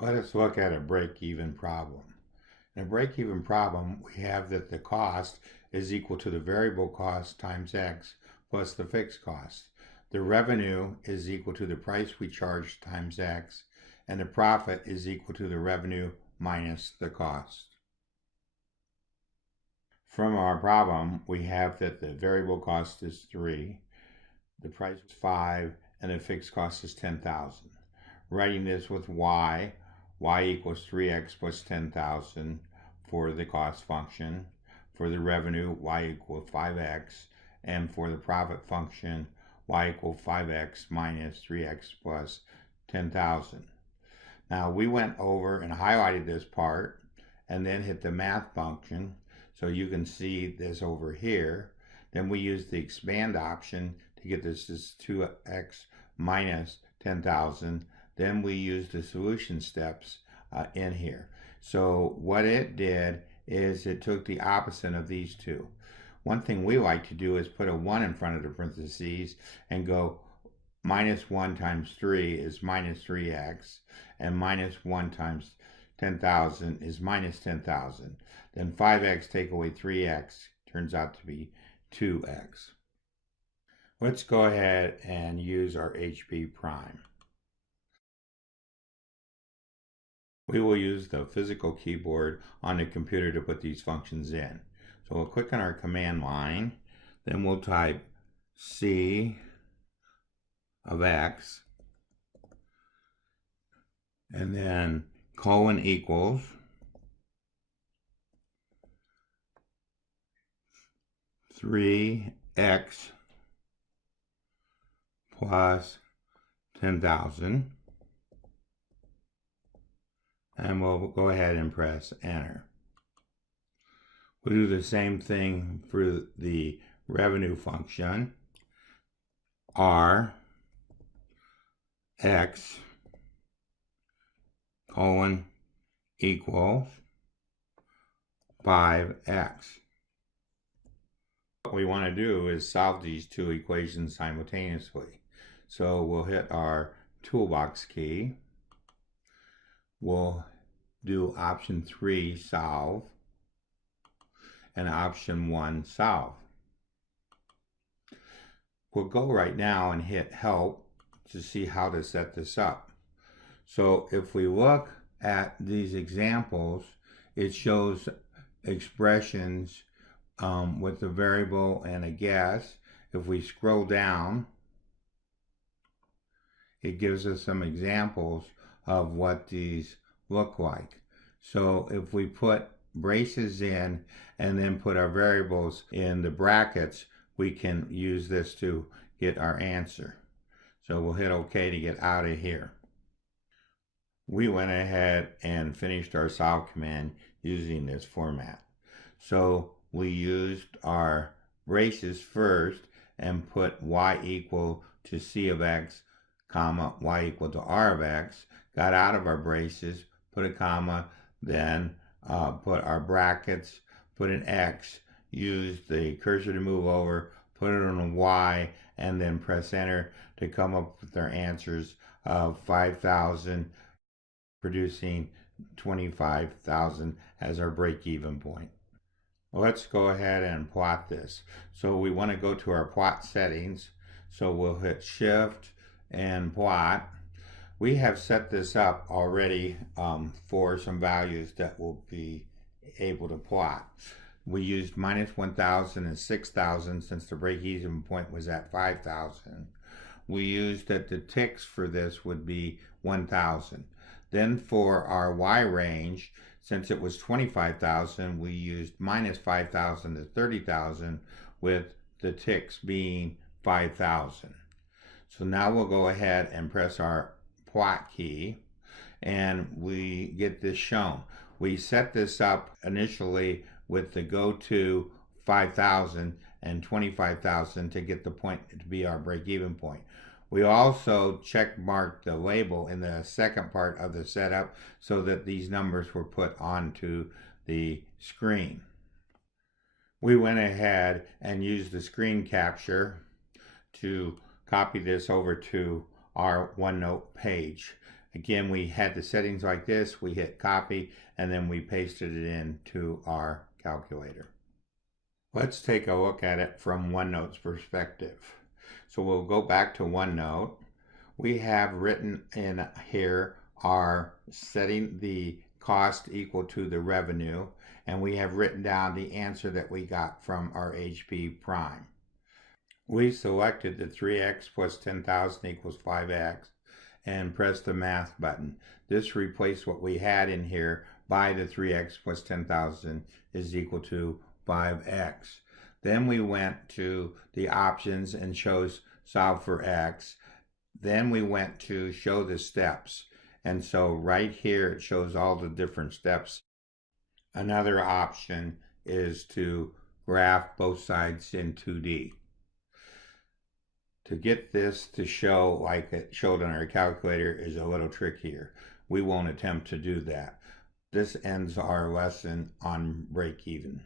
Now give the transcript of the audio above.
Let us look at a break-even problem. In a break-even problem, we have that the cost is equal to the variable cost times X plus the fixed cost. The revenue is equal to the price we charge times X, and the profit is equal to the revenue minus the cost. From our problem, we have that the variable cost is 3, the price is 5, and the fixed cost is 10,000. Writing this with y equals 3x plus 10,000 for the cost function. For the revenue, y equals 5x. And for the profit function, y equals 5x minus 3x plus 10,000. Now we went over and highlighted this part and then hit the math function. So you can see this over here. Then we use the expand option to get this as 2x minus 10,000. Then we use the solution steps in here. So what it did is it took the opposite of these two. One thing we like to do is put a 1 in front of the parentheses and go minus 1 times 3 is minus 3x, and minus 1 times 10,000 is minus 10,000. Then 5x take away 3x turns out to be 2x. Let's go ahead and use our HP prime. We will use the physical keyboard on the computer to put these functions in. So we'll click on our command line, then we'll type C of X, and then colon equals 3x plus 10,000. And we'll go ahead and press enter. We'll do the same thing for the revenue function. R X colon equals 5x. What we want to do is solve these two equations simultaneously. So we'll hit our toolbox key. We'll do option 3, solve, and option 1, solve. We'll go right now and hit help to see how to set this up. So if we look at these examples, it shows expressions with a variable and a guess. If we scroll down, it gives us some examples of what these look like. So if we put braces in and then put our variables in the brackets, we can use this to get our answer. So we'll hit OK to get out of here. We went ahead and finished our solve command using this format. So we used our braces first and put y equal to c of x, comma, y equal to r of x, got out of our braces, put a comma, then put our brackets, put an x, use the cursor to move over, put it on a y, and then press enter to come up with our answers of 5,000, producing 25,000 as our break-even point. Let's go ahead and plot this. So we want to go to our plot settings. So we'll hit shift and plot. We have set this up already for some values that will be able to plot. We used minus 1,000 and 6,000 since the break-even point was at 5,000. We used that the ticks for this would be 1,000. Then for our Y range, since it was 25,000, we used minus 5,000 to 30,000 with the ticks being 5,000. So now we'll go ahead and press our plot key and we get this shown. We set this up initially with the go to 5,000 and 25,000 to get the point to be our break-even point. We also check marked the label in the second part of the setup so that these numbers were put onto the screen. We went ahead and used the screen capture to copy this over to our Onenote page. Again, we had the settings like this. We hit copy, and then we pasted it into our calculator. Let's take a look at it from OneNote's perspective. So we'll go back to OneNote. We have written in here our setting the cost equal to the revenue, and we have written down the answer that we got from our HP prime. We selected the 3x plus 10,000 equals 5x and pressed the math button. This replaced what we had in here by the 3x plus 10,000 is equal to 5x. Then we went to the options and chose solve for x. Then we went to show the steps. And so right here it shows all the different steps. Another option is to graph both sides in 2D. To get this to show like it showed on our calculator is a little trickier. We won't attempt to do that. This ends our lesson on break even.